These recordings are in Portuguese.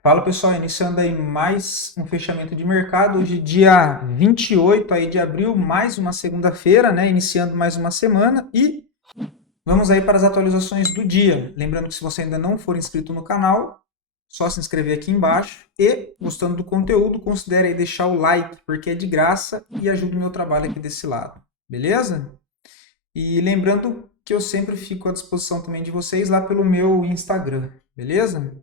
Fala pessoal, iniciando aí mais um fechamento de mercado, hoje dia 28 aí de abril, mais uma segunda-feira, né, iniciando mais uma semana e vamos aí para as atualizações do dia. Lembrando que se você ainda não for inscrito no canal, só se inscrever aqui embaixo e, gostando do conteúdo, considere aí deixar o like, porque é de graça e ajuda o meu trabalho aqui desse lado, beleza? E lembrando que eu sempre fico à disposição também de vocês lá pelo meu Instagram, beleza?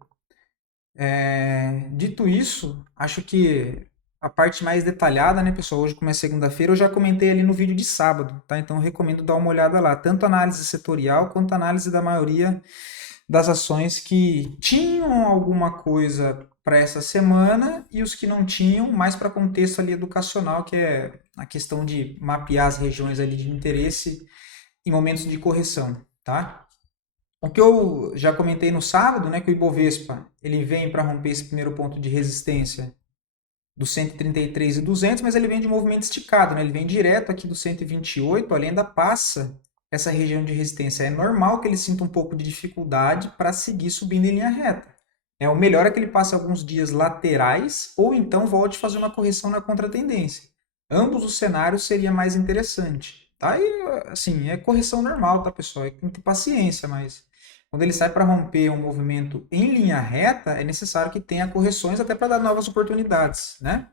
Dito isso, acho que a parte mais detalhada, né, pessoal? Hoje, como é segunda-feira, eu já comentei ali no vídeo de sábado, tá? Então, eu recomendo dar uma olhada lá, tanto a análise setorial quanto a análise da maioria das ações que tinham alguma coisa para essa semana e os que não tinham, mais para contexto ali educacional, que é a questão de mapear as regiões ali de interesse em momentos de correção, tá? O que eu já comentei no sábado, né, que o Ibovespa ele vem para romper esse primeiro ponto de resistência do 133.200, mas ele vem de movimento esticado, né? Ele vem direto aqui do 128, ali ainda passa essa região de resistência. É normal que ele sinta um pouco de dificuldade para seguir subindo em linha reta. O melhor é que ele passe alguns dias laterais ou então volte a fazer uma correção na contratendência. Ambos os cenários seria mais interessante, tá? E assim, é correção normal, tá, pessoal? Tem que ter paciência, mas quando ele sai para romper um movimento em linha reta, é necessário que tenha correções até para dar novas oportunidades, né?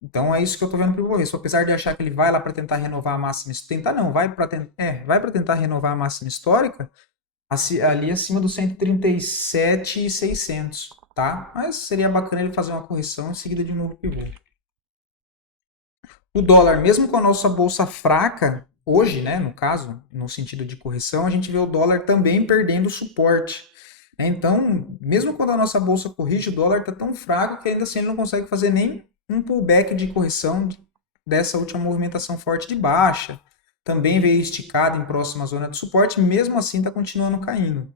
Então é isso que eu estou vendo para o Ibovespa. Apesar de achar que ele vai lá para tentar renovar a máxima, tentar não, vai para tentar renovar a máxima histórica ali acima do 137.600, tá? Mas seria bacana ele fazer uma correção em seguida de um novo pivô. O dólar, mesmo com a nossa bolsa fraca, hoje, né, no caso, no sentido de correção, a gente vê o dólar também perdendo suporte. Então, mesmo quando a nossa bolsa corrige, o dólar está tão fraco que ainda assim ele não consegue fazer nem um pullback de correção dessa última movimentação forte de baixa. Também veio esticado em próxima zona de suporte, mesmo assim está continuando caindo.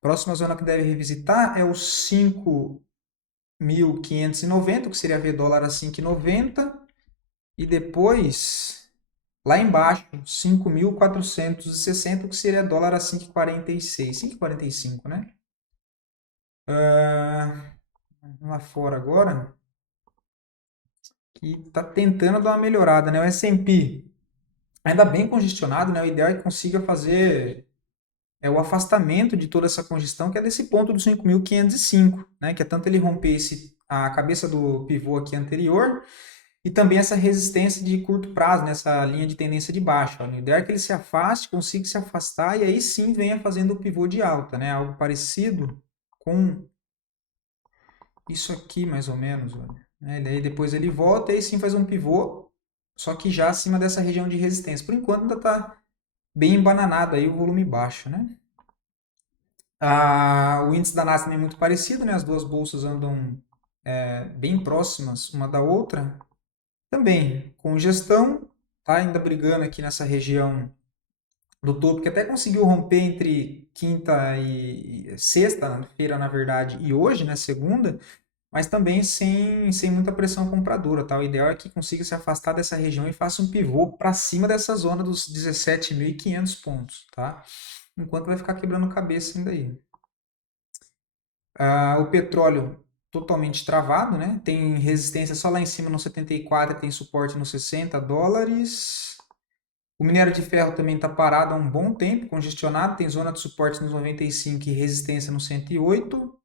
Próxima zona que deve revisitar é os 5.590, que seria ver dólar a 5,90. E depois, lá embaixo, 5.460, que seria dólar a 5,46. 5,45, né? Lá fora agora, que está tentando dar uma melhorada, né? O S&P ainda bem congestionado, né? O ideal é que consiga fazer o afastamento de toda essa congestão, que é desse ponto do 5.505, né? Que é tanto ele romper a cabeça do pivô aqui anterior, e também essa resistência de curto prazo, nessa linha de tendência de baixa. O ideal é que ele se afaste, consiga se afastar e aí sim venha fazendo o pivô de alta, né? Algo parecido com isso aqui, mais ou menos. Olha. Daí depois ele volta e aí sim faz um pivô, só que já acima dessa região de resistência. Por enquanto ainda está bem embananado aí o volume baixo, né? O índice da Nasdaq é muito parecido, né? As duas bolsas andam bem próximas uma da outra. Também, congestão, tá ainda brigando aqui nessa região do topo, que até conseguiu romper entre quinta e sexta-feira, na verdade, e hoje, né, segunda, mas também sem muita pressão compradora, tá? O ideal é que consiga se afastar dessa região e faça um pivô para cima dessa zona dos 17.500 pontos, tá? Enquanto vai ficar quebrando cabeça ainda aí. O petróleo totalmente travado, né? Tem resistência só lá em cima no 74, tem suporte nos US$ 60. O minério de ferro também está parado há um bom tempo, congestionado, tem zona de suporte nos 95 e resistência no 108. Não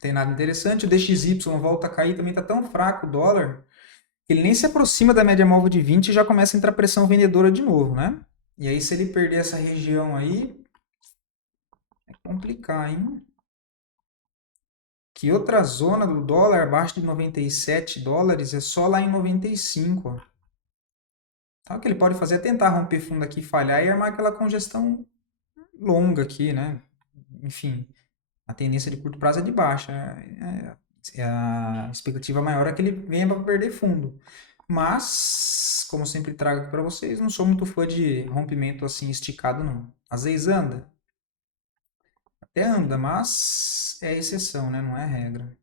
tem nada interessante. O DXY volta a cair, também está tão fraco o dólar, que ele nem se aproxima da média móvel de 20 e já começa a entrar pressão vendedora de novo, né? E aí, se ele perder essa região aí, é complicar, hein? Que outra zona do dólar abaixo de US$ 97 é só lá em 95. Ó. Então, o que ele pode fazer é tentar romper fundo aqui, falhar e armar aquela congestão longa aqui, né? Enfim, a tendência de curto prazo é de baixa. A expectativa maior é que ele venha para perder fundo. Mas, como sempre trago aqui para vocês, não sou muito fã de rompimento assim esticado, não. Às vezes anda, até anda, mas é exceção, né? Não é regra.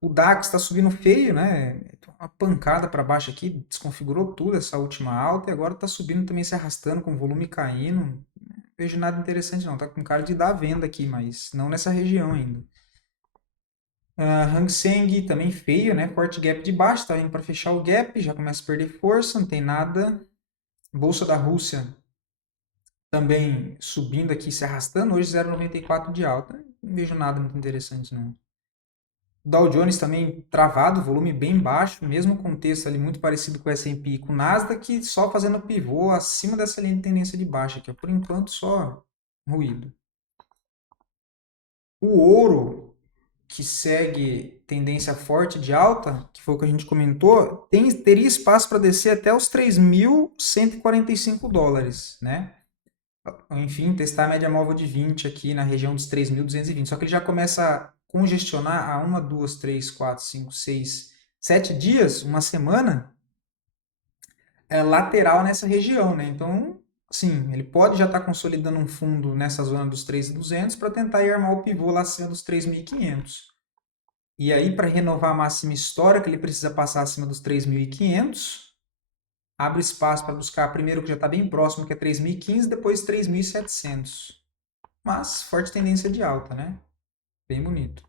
O DAX está subindo feio, né? Uma pancada para baixo aqui, desconfigurou tudo essa última alta e agora está subindo também, se arrastando com o volume caindo. Não vejo nada interessante não, tá com cara de dar venda aqui, mas não nessa região ainda. Hang Seng também feio, né? Forte gap de baixo, tá indo para fechar o gap, já começa a perder força, não tem nada. Bolsa da Rússia também subindo aqui, se arrastando, hoje 0,94 de alta. Não vejo nada muito interessante, não. Dow Jones também travado, volume bem baixo, mesmo contexto ali muito parecido com o S&P e com o Nasdaq, só fazendo pivô acima dessa linha de tendência de baixa, que é por enquanto só ruído. O ouro, que segue tendência forte de alta, que foi o que a gente comentou, teria espaço para descer até os 3.145 dólares, né? Enfim, testar a média móvel de 20 aqui na região dos 3.220. Só que ele já começa a congestionar a 1, 2, 3, 4, 5, 6, 7 dias, uma semana, lateral nessa região, né? Então, sim, ele pode já estar consolidando um fundo nessa zona dos 3.200 para tentar ir armar o pivô lá acima dos 3.500. E aí, para renovar a máxima histórica, ele precisa passar acima dos 3.500. Abre espaço para buscar primeiro que já está bem próximo, que é 3.015, depois 3.700. Mas forte tendência de alta, né? Bem bonito.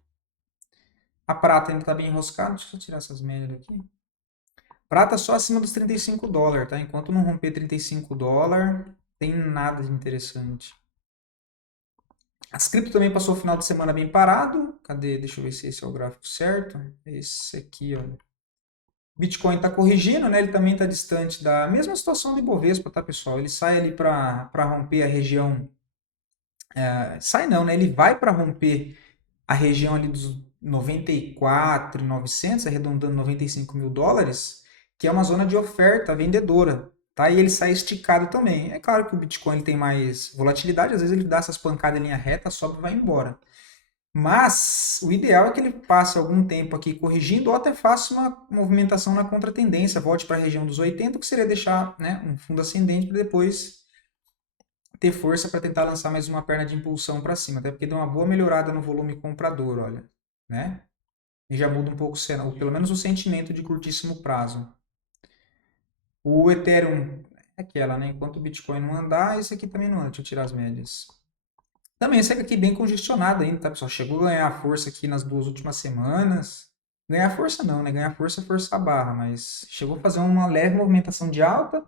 A prata ainda está bem enroscada. Deixa eu tirar essas médias daqui. Prata só acima dos 35 dólares, tá? Enquanto não romper 35 dólares, tem nada de interessante. As cripto também passou o final de semana bem parado. Cadê? Deixa eu ver se esse é o gráfico certo. Esse aqui, ó. Bitcoin está corrigindo, né? Ele também está distante da mesma situação do Ibovespa, tá, pessoal? Ele sai ali para romper a região. Sai não, né? Ele vai para romper a região ali dos 94.900, arredondando 95 mil dólares, que é uma zona de oferta vendedora. Tá? E ele sai esticado também. É claro que o Bitcoin ele tem mais volatilidade, às vezes ele dá essas pancadas em linha reta, sobe e vai embora. Mas o ideal é que ele passe algum tempo aqui corrigindo ou até faça uma movimentação na contratendência, volte para a região dos 80, que seria deixar, né, um fundo ascendente para depois ter força para tentar lançar mais uma perna de impulsão para cima, até porque deu uma boa melhorada no volume comprador, olha, né? E já muda um pouco, pelo menos o sentimento de curtíssimo prazo. O Ethereum é aquela, né? Enquanto o Bitcoin não andar, esse aqui também não anda. Deixa eu tirar as médias. Também esse aqui bem congestionado ainda, tá, pessoal? Chegou a ganhar força aqui nas 2 últimas semanas. Ganhar força não, né? Ganhar força é força a barra, mas chegou a fazer uma leve movimentação de alta.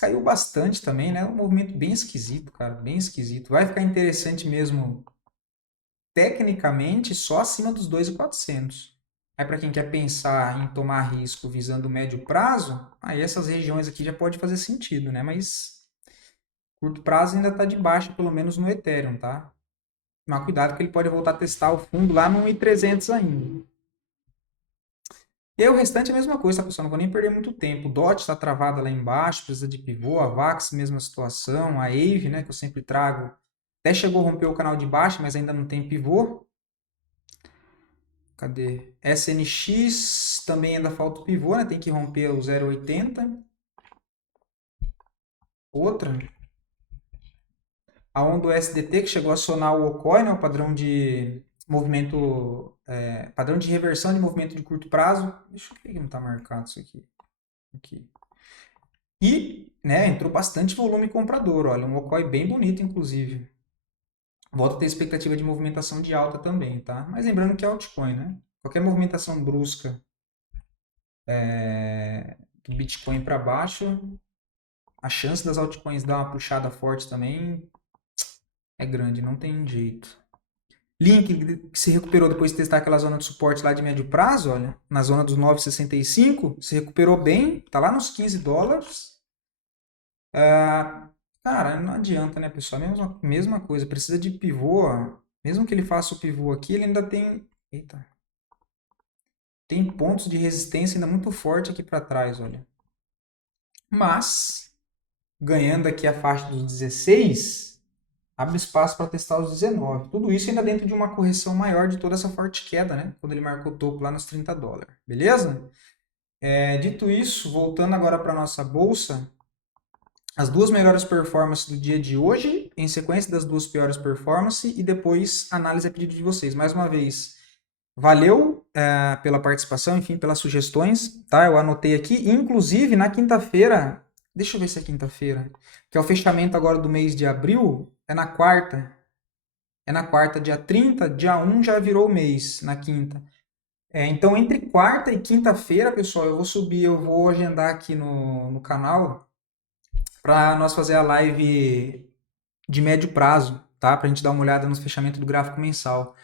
Caiu bastante também, né? Um movimento bem esquisito, cara, bem esquisito. Vai ficar interessante mesmo, tecnicamente, só acima dos 2.400. Aí para quem quer pensar em tomar risco visando o médio prazo, aí essas regiões aqui já pode fazer sentido, né? Mas curto prazo ainda está de baixa, pelo menos no Ethereum, tá? Mas cuidado que ele pode voltar a testar o fundo lá no 1.300 ainda. E o restante é a mesma coisa, tá, pessoal? Não vou nem perder muito tempo. O DOT está travada lá embaixo, precisa de pivô. A VAX, mesma situação. A AVE, né, que eu sempre trago, até chegou a romper o canal de baixa, mas ainda não tem pivô. Cadê? SNX também ainda falta o pivô, né? Tem que romper o 0,80. Outra, a onda SDT, que chegou a acionar o OCOI, né? O padrão de movimento, padrão de reversão de movimento de curto prazo. Deixa eu ver que não está marcado isso aqui. Aqui. E, né, entrou bastante volume comprador, olha, um OCOI bem bonito, inclusive. Volta a ter expectativa de movimentação de alta também, tá? Mas lembrando que é altcoin, né? Qualquer movimentação brusca do Bitcoin para baixo, a chance das altcoins dar uma puxada forte também é grande, não tem jeito. Link que se recuperou depois de testar aquela zona de suporte lá de médio prazo, olha, na zona dos 9,65, se recuperou bem, tá lá nos 15 dólares. Cara, não adianta, né, pessoal? Mesma coisa, precisa de pivô. Mesmo que ele faça o pivô aqui, ele ainda tem. Eita. Tem pontos de resistência ainda muito forte aqui para trás, olha. Mas, ganhando aqui a faixa dos 16, abre espaço para testar os 19. Tudo isso ainda dentro de uma correção maior de toda essa forte queda, né? Quando ele marcou o topo lá nos 30 dólares. Beleza? Dito isso, voltando agora para a nossa bolsa. As duas melhores performances do dia de hoje, em sequência das duas piores performances, e depois análise a pedido de vocês. Mais uma vez, valeu pela participação, enfim, pelas sugestões, tá? Eu anotei aqui, inclusive na quinta-feira, deixa eu ver se é quinta-feira, que é o fechamento agora do mês de abril, é na quarta. é na quarta, dia 30, dia 1 já virou o mês, na quinta. Então, entre quarta e quinta-feira, pessoal, eu vou agendar aqui no canal para nós fazer a live de médio prazo, tá? Para a gente dar uma olhada no fechamento do gráfico mensal.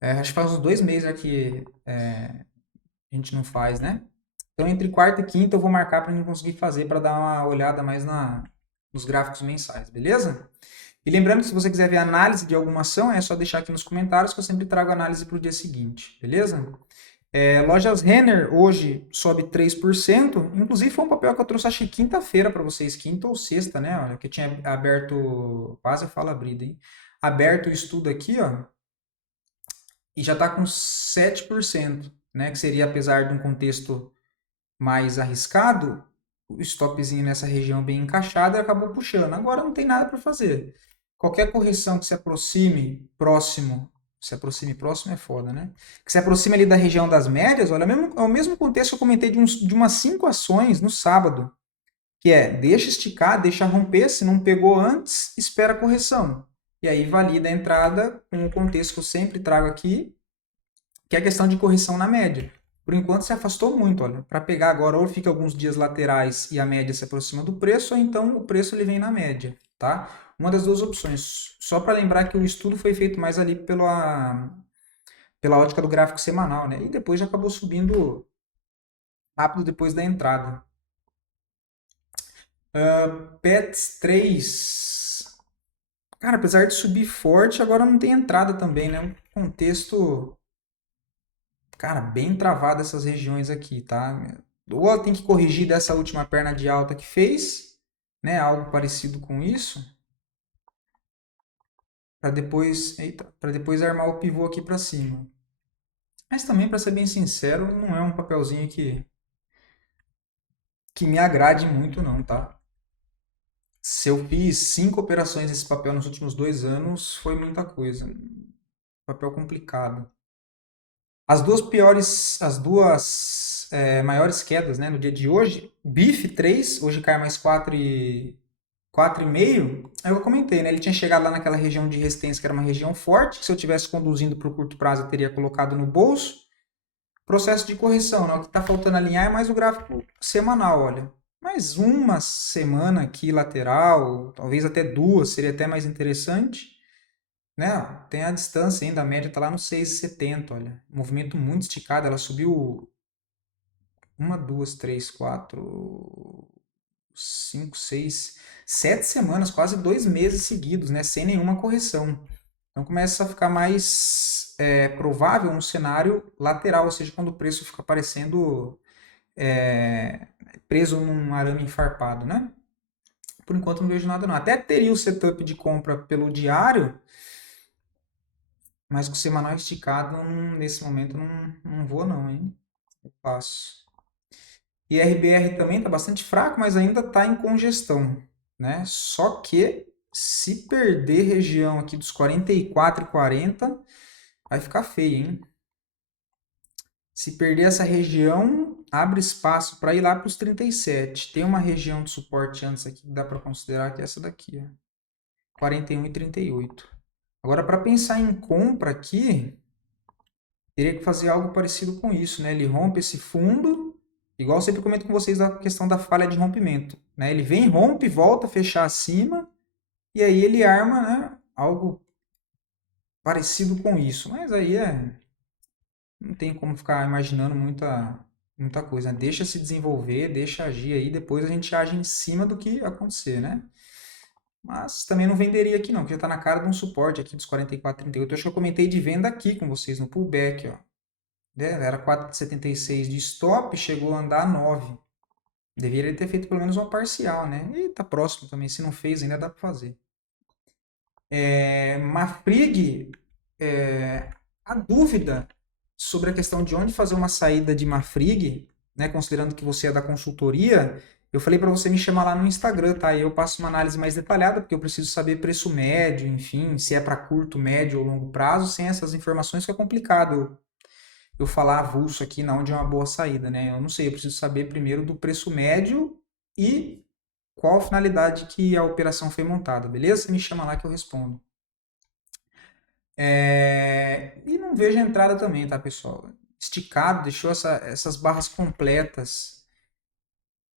Acho que faz uns 2 meses já que a gente não faz, né? Então, entre quarta e quinta eu vou marcar para a gente conseguir fazer, para dar uma olhada mais nos gráficos mensais, beleza? E lembrando que se você quiser ver análise de alguma ação, é só deixar aqui nos comentários que eu sempre trago análise para o dia seguinte, beleza? Lojas Renner hoje sobe 3%. Inclusive foi um papel que eu trouxe, acho que quinta-feira para vocês, quinta ou sexta, né? Olha, que eu tinha aberto, quase eu falo abrido, hein? Aberto o estudo aqui, ó, e já está com 7%, né? Que seria, apesar de um contexto mais arriscado, o stopzinho nessa região bem encaixada acabou puxando. Agora não tem nada para fazer. Qualquer correção que se aproxime próximo é foda, né? Que se aproxime ali da região das médias, olha, é o mesmo contexto que eu comentei de umas 5 ações no sábado, que deixa esticar, deixa romper, se não pegou antes, espera a correção. E aí valida a entrada com o contexto que eu sempre trago aqui, que é a questão de correção na média. Por enquanto se afastou muito, olha. Para pegar agora, ou fica alguns dias laterais e a média se aproxima do preço, ou então o preço ele vem na média, tá? Uma das duas opções. Só para lembrar que o estudo foi feito mais ali pela ótica do gráfico semanal, né? E depois já acabou subindo rápido depois da entrada. Pets 3. Cara, apesar de subir forte, agora não tem entrada também, né? Um contexto, cara, bem travado essas regiões aqui, tá? Ou ela tem que corrigir dessa última perna de alta que fez, né? Algo parecido com isso, para depois armar o pivô aqui para cima. Mas também, para ser bem sincero, não é um papelzinho que me agrade muito, não, tá? Se eu fiz 5 operações nesse papel nos últimos 2 anos, foi muita coisa. Papel complicado. As duas maiores quedas, né, no dia de hoje, BIF 3, hoje cai mais 4,5. Eu comentei, né? Ele tinha chegado lá naquela região de resistência, que era uma região forte, que se eu tivesse conduzindo para o curto prazo, eu teria colocado no bolso. Processo de correção, né? O que está faltando alinhar é mais o gráfico semanal, olha. Mais uma semana aqui lateral, talvez até 2, seria até mais interessante. Né? Tem a distância ainda, a média está lá no 6,70, olha. Movimento muito esticado, ela subiu 1, 2, 3, 4, 5, 6, 7 semanas, quase 2 meses seguidos, né? Sem nenhuma correção. Então começa a ficar mais provável um cenário lateral, ou seja, quando o preço fica parecendo preso num arame enfarpado, né? Por enquanto não vejo nada não. Até teria o setup de compra pelo diário, mas com o semanal esticado, nesse momento não vou não, hein? Eu passo. E RBR também está bastante fraco, mas ainda está em congestão, né? Só que se perder região aqui dos 44,40, vai ficar feio, hein? Se perder essa região, abre espaço para ir lá para os 37. Tem uma região de suporte antes aqui que dá para considerar que é essa daqui, ó. 41,38. Agora, para pensar em compra aqui, teria que fazer algo parecido com isso, né? Ele rompe esse fundo, igual eu sempre comento com vocês da questão da falha de rompimento, né? Ele vem, rompe, volta a fechar acima, e aí ele arma, né, algo parecido com isso. Mas aí não tem como ficar imaginando muita coisa, né? Deixa se desenvolver, deixa agir aí, depois a gente age em cima do que acontecer, né? Mas também não venderia aqui não, porque já está na cara de um suporte aqui dos 44,38. Acho que eu comentei de venda aqui com vocês no pullback, ó. Era 4,76 de stop, chegou a andar 9. Deveria ter feito pelo menos uma parcial, né? E tá próximo também, se não fez ainda dá para fazer. Mafrig, a dúvida sobre a questão de onde fazer uma saída de Mafrig, né, considerando que você é da consultoria, eu falei para você me chamar lá no Instagram, tá? E eu passo uma análise mais detalhada, porque eu preciso saber preço médio, enfim, se é para curto, médio ou longo prazo. Sem essas informações fica complicado eu falar avulso aqui na onde é uma boa saída, né? Eu não sei, eu preciso saber primeiro do preço médio e qual a finalidade que a operação foi montada, beleza? Você me chama lá que eu respondo. E não vejo a entrada também, tá, pessoal? Esticado, deixou essas barras completas.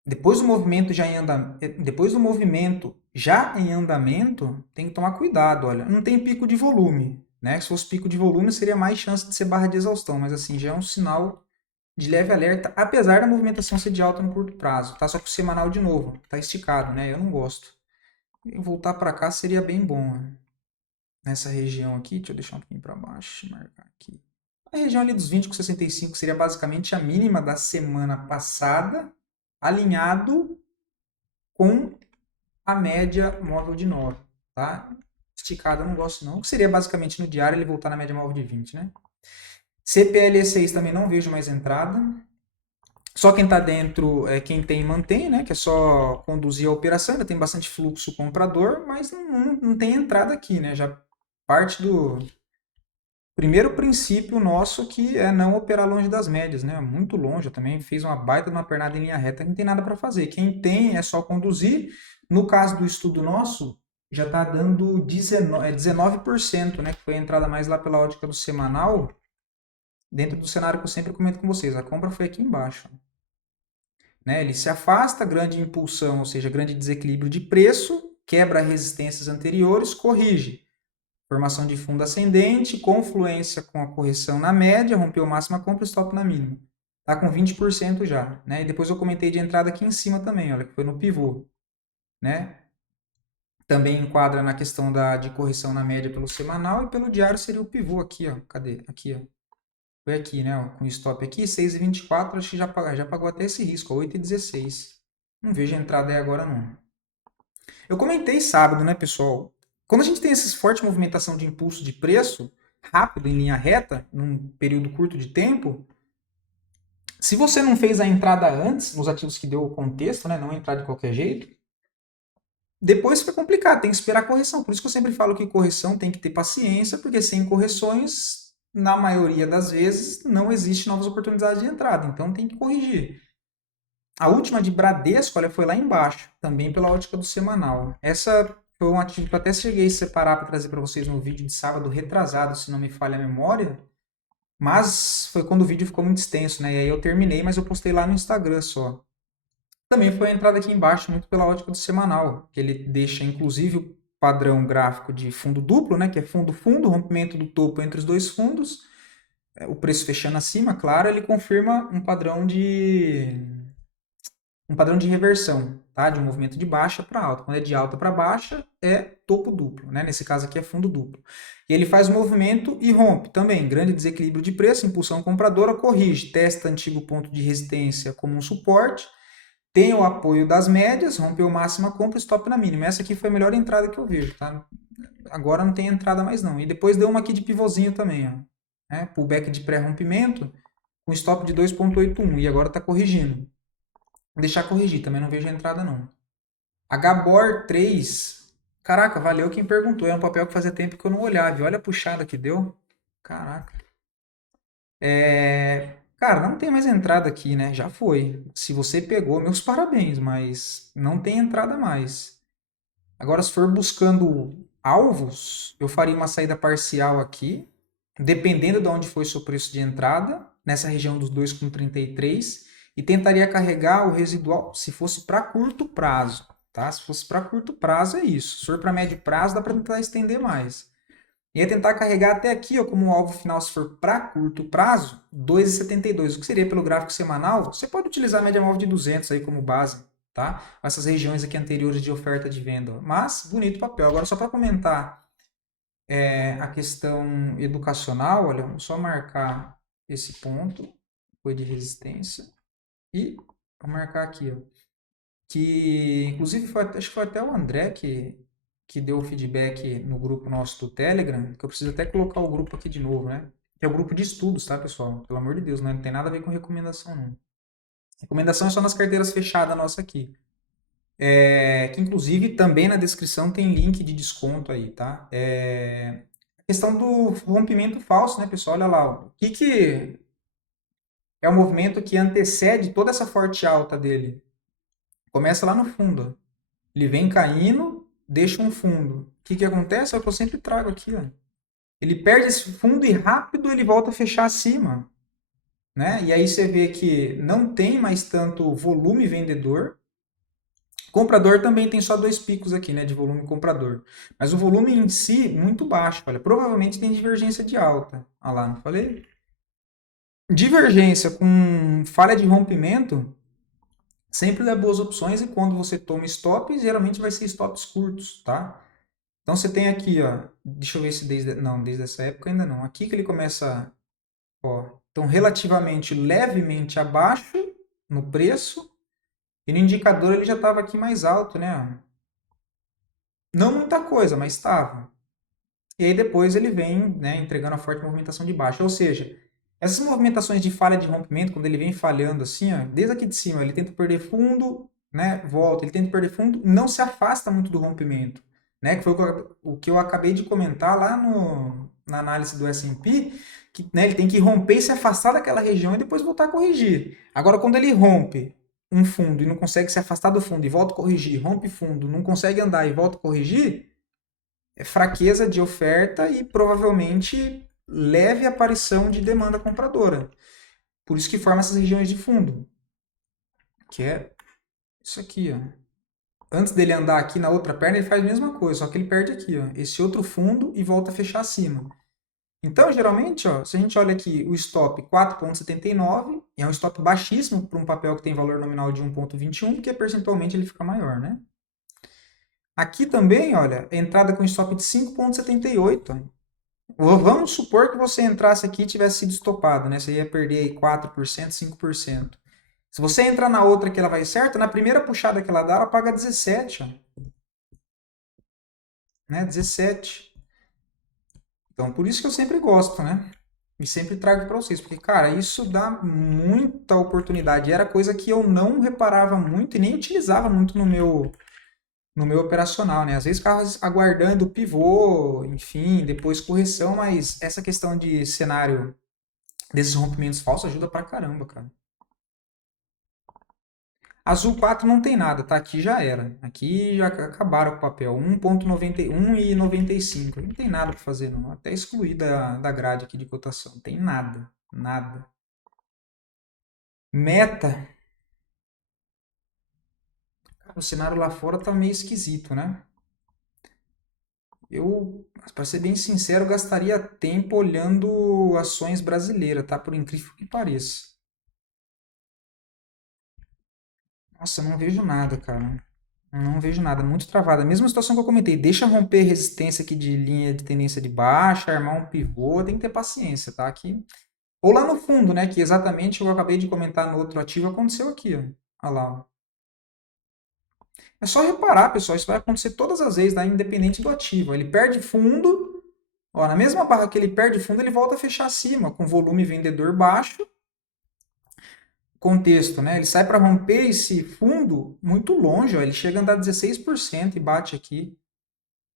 Depois do movimento já em andamento, tem que tomar cuidado, olha. Não tem pico de volume, né? Se fosse pico de volume, seria mais chance de ser barra de exaustão, mas assim, já é um sinal de leve alerta, apesar da movimentação ser de alta no curto prazo, tá? Só que o semanal de novo, tá esticado, né? Eu não gosto. E voltar para cá seria bem bom, né? Nessa região aqui, deixa eu deixar um pouquinho para baixo, marcar aqui. A região ali dos 20 com 65 seria basicamente a mínima da semana passada, alinhado com a média móvel de 9, tá? Esticada eu não gosto não, que seria basicamente no diário ele voltar na média móvel de 20, né? CPL6 também não vejo mais entrada. Só quem está dentro é quem tem e mantém, né? Que é só conduzir a operação, ainda tem bastante fluxo comprador, mas não tem entrada aqui, né? Já parte do primeiro princípio nosso que é não operar longe das médias, né? Muito longe. Eu também fiz uma baita de uma pernada em linha reta que não tem nada para fazer. Quem tem é só conduzir. No caso do estudo nosso, já está dando 19%, né? Que foi a entrada mais lá pela ótica do semanal, dentro do cenário que eu sempre comento com vocês. A compra foi aqui embaixo. Né? Ele se afasta, grande impulsão, ou seja, grande desequilíbrio de preço, quebra resistências anteriores, corrige. Formação de fundo ascendente, confluência com a correção na média, rompeu máxima, compra, stop na mínima. Está com 20% já. Né? E depois eu comentei de entrada aqui em cima também, olha, que foi no pivô. Né? Também enquadra na questão de correção na média pelo semanal e pelo diário seria o pivô aqui, ó. Cadê? Aqui, ó. Foi aqui, né? Ó, com stop aqui, 6,24, acho que já pagou até esse risco, 8,16. Não vejo entrada aí agora, não. Eu comentei sábado, né, pessoal? Quando a gente tem essa forte movimentação de impulso de preço, rápido, em linha reta, num período curto de tempo, se você não fez a entrada antes, nos ativos que deu o contexto, né, não entrar de qualquer jeito, depois fica complicado, tem que esperar a correção. Por isso que eu sempre falo que correção tem que ter paciência, porque sem correções, na maioria das vezes, não existe novas oportunidades de entrada. Então tem que corrigir. A última de Bradesco, olha, foi lá embaixo, também pela ótica do semanal. Essa foi um ativo que eu até cheguei a separar para trazer para vocês no vídeo de sábado retrasado, se não me falha a memória. Mas foi quando o vídeo ficou muito extenso, né? E aí eu terminei, mas eu postei lá no Instagram só. Também foi a entrada aqui embaixo, muito pela ótica do semanal, que ele deixa inclusive o padrão gráfico de fundo duplo, né? Que é fundo-fundo, rompimento do topo entre os dois fundos, o preço fechando acima, claro, ele confirma um padrão de reversão, tá? De um movimento de baixa para alta. Quando é de alta para baixa, é topo duplo, né? Nesse caso aqui é fundo duplo. E ele faz o movimento e rompe também. Grande desequilíbrio de preço, impulsão compradora, corrige, testa antigo ponto de resistência como um suporte, tem o apoio das médias, rompeu máxima, compra, stop na mínima. Essa aqui foi a melhor entrada que eu vejo, tá? Agora não tem entrada mais não. E depois deu uma aqui de pivôzinho também, ó. Né? Pullback de pré-rompimento, com stop de 2,81 e agora está corrigindo. Vou deixar corrigir, também não vejo a entrada não. HBOR 3, caraca, valeu quem perguntou, é um papel que fazia tempo que eu não olhava, e olha a puxada que deu. Caraca. Cara, não tem mais entrada aqui, né? Já foi. Se você pegou, meus parabéns, mas não tem entrada mais. Agora, se for buscando alvos, eu faria uma saída parcial aqui, dependendo de onde foi o seu preço de entrada, nessa região dos 2,33, e tentaria carregar o residual se fosse para curto prazo, tá? Se fosse para curto prazo é isso. Se for para médio prazo, dá para tentar estender mais. Ia tentar carregar até aqui, ó, como alvo final, se for para curto prazo, 2,72. O que seria pelo gráfico semanal? Você pode utilizar a média móvel de 200 aí como base, tá? Essas regiões aqui anteriores de oferta de venda. Mas, bonito papel. Agora, só para comentar a questão educacional, olha, vamos só marcar esse ponto, foi de resistência, e vou marcar aqui, ó, que inclusive acho que foi até o André que deu o feedback no grupo nosso do Telegram, que eu preciso até colocar o grupo aqui de novo, né? Que é o grupo de estudos, tá, pessoal? Pelo amor de Deus, não tem nada a ver com recomendação, não. Recomendação é só nas carteiras fechadas nossa aqui. Que inclusive também na descrição tem link de desconto aí, tá? A questão do rompimento falso, né, pessoal? Olha lá, ó. O que é o movimento que antecede toda essa forte alta dele? Começa lá no fundo, ó. Ele vem caindo, deixa um fundo. O que acontece? É o que eu sempre trago aqui, ó. Ele perde esse fundo e rápido ele volta a fechar acima, né? E aí você vê que não tem mais tanto volume vendedor. Comprador também tem só dois picos aqui, né, de volume comprador. Mas o volume em si, muito baixo. Olha, provavelmente tem divergência de alta. Olha lá, não falei? Divergência com falha de rompimento sempre dá boas opções e quando você toma stop, geralmente vai ser stops curtos, tá? Então você tem aqui, ó, deixa eu ver se desde essa época ainda não. Aqui que ele começa, ó, então relativamente levemente abaixo no preço e no indicador ele já estava aqui mais alto, né? Não muita coisa, mas estava. E aí depois ele vem, né, entregando a forte movimentação de baixa. Ou seja, essas movimentações de falha de rompimento, quando ele vem falhando assim, ó, desde aqui de cima, ele tenta perder fundo, né, volta, ele tenta perder fundo, não se afasta muito do rompimento. Né, que foi o que eu acabei de comentar lá na análise do S&P, que né, ele tem que romper e se afastar daquela região e depois voltar a corrigir. Agora, quando ele rompe um fundo e não consegue se afastar do fundo e volta a corrigir, rompe fundo, não consegue andar e volta a corrigir, é fraqueza de oferta e provavelmente leve aparição de demanda compradora. Por isso que forma essas regiões de fundo, que é isso aqui, ó. Antes dele andar aqui na outra perna, ele faz a mesma coisa, só que ele perde aqui, ó, esse outro fundo e volta a fechar acima. Então, geralmente, ó, se a gente olha aqui o stop 4,79, é um stop baixíssimo para um papel que tem valor nominal de 1,21, porque percentualmente ele fica maior, né? Aqui também, olha, entrada com stop de 5,78. Vamos supor que você entrasse aqui e tivesse sido estopado, né? Você ia perder aí 4%, 5%. Se você entrar na outra que ela vai certo, na primeira puxada que ela dá, ela paga 17, ó. Né? 17. Então, por isso que eu sempre gosto, né? E sempre trago para vocês, porque, cara, isso dá muita oportunidade. Era coisa que eu não reparava muito e nem utilizava muito no meu operacional, né? Às vezes ficava aguardando o pivô, enfim, depois correção, mas essa questão de cenário desses rompimentos falsos ajuda pra caramba, cara. Azul 4 não tem nada, tá? Aqui já era. Aqui já acabaram com o papel. 1,91 e 95. Não tem nada para fazer, não. Até excluir da grade aqui de cotação. Tem nada. Nada. Meta. Cara, o cenário lá fora tá meio esquisito, né? Eu, para ser bem sincero, gastaria tempo olhando ações brasileiras, tá? Por incrível que pareça. Nossa, eu não vejo nada, cara. Não vejo nada, muito travada. A mesma situação que eu comentei, deixa romper resistência aqui de linha de tendência de baixa, armar um pivô, tem que ter paciência, tá? Aqui. Ou lá no fundo, né? Que exatamente eu acabei de comentar no outro ativo, aconteceu aqui, ó. Olha lá, ó. É só reparar, pessoal, isso vai acontecer todas as vezes, tá? Independente do ativo. Ele perde fundo, ó, na mesma barra que ele perde fundo, ele volta a fechar acima, com volume vendedor baixo. Contexto, né? Ele sai para romper esse fundo muito longe, ó. Ele chega a andar 16% e bate aqui.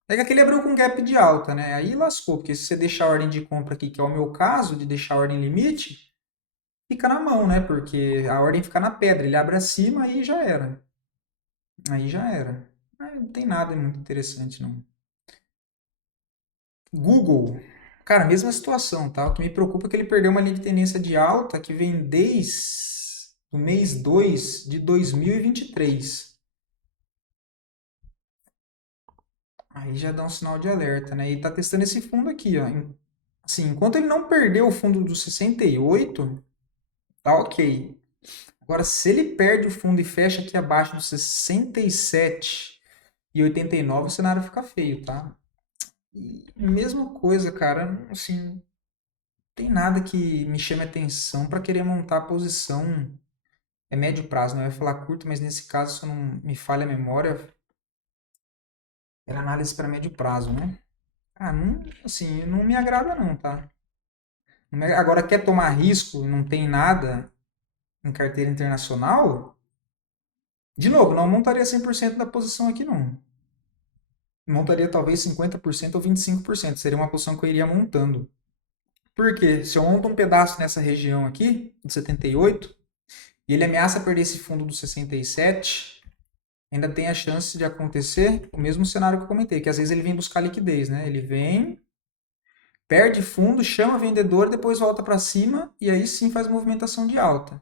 É que aqui ele abriu com gap de alta, né? Aí lascou, porque se você deixar a ordem de compra aqui, que é o meu caso, de deixar a ordem limite, fica na mão, né? Porque a ordem fica na pedra, ele abre acima e já era. Aí já era. Aí não tem nada muito interessante, não. Google. Cara, mesma situação, tá? O que me preocupa é que ele perdeu uma linha de tendência de alta que vem desde o mês 2 de 2023. Aí já dá um sinal de alerta, né? E tá testando esse fundo aqui, ó. Assim, enquanto ele não perdeu o fundo dos 68, tá ok. Agora, se ele perde o fundo e fecha aqui abaixo dos 67 e 89, o cenário fica feio, tá? E mesma coisa, cara, assim, não tem nada que me chame atenção para querer montar a posição. É médio prazo, não ia falar curto, mas nesse caso, se não me falha a memória, era análise para médio prazo, né? Ah, não, assim, não me agrada não, tá? Agora, quer tomar risco e não tem nada em carteira internacional? De novo, não montaria 100% da posição aqui, não. Montaria talvez 50% ou 25%. Seria uma posição que eu iria montando. Por quê? Se eu monto um pedaço nessa região aqui, de 78, e ele ameaça perder esse fundo do 67, ainda tem a chance de acontecer o mesmo cenário que eu comentei, que às vezes ele vem buscar liquidez, né? Ele vem, perde fundo, chama vendedor, depois volta para cima e aí sim faz movimentação de alta.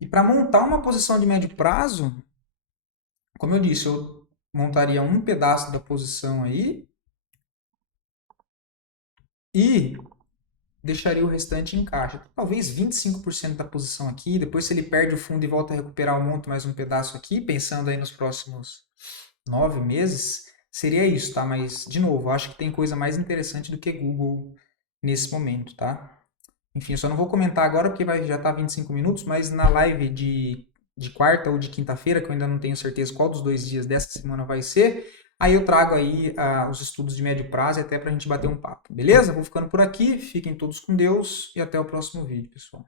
E para montar uma posição de médio prazo, como eu disse, eu montaria um pedaço da posição aí e deixaria o restante em caixa. Talvez 25% da posição aqui, depois se ele perde o fundo e volta a recuperar, eu monto mais um pedaço aqui, pensando aí nos próximos 9 meses, seria isso, tá? Mas, de novo, eu acho que tem coisa mais interessante do que Google nesse momento, tá? Enfim, eu só não vou comentar agora porque já tá 25 minutos, mas na live de quarta ou de quinta-feira, que eu ainda não tenho certeza qual dos 2 dias dessa semana vai ser, aí eu trago aí os estudos de médio prazo e até pra gente bater um papo, beleza? Vou ficando por aqui, fiquem todos com Deus e até o próximo vídeo, pessoal.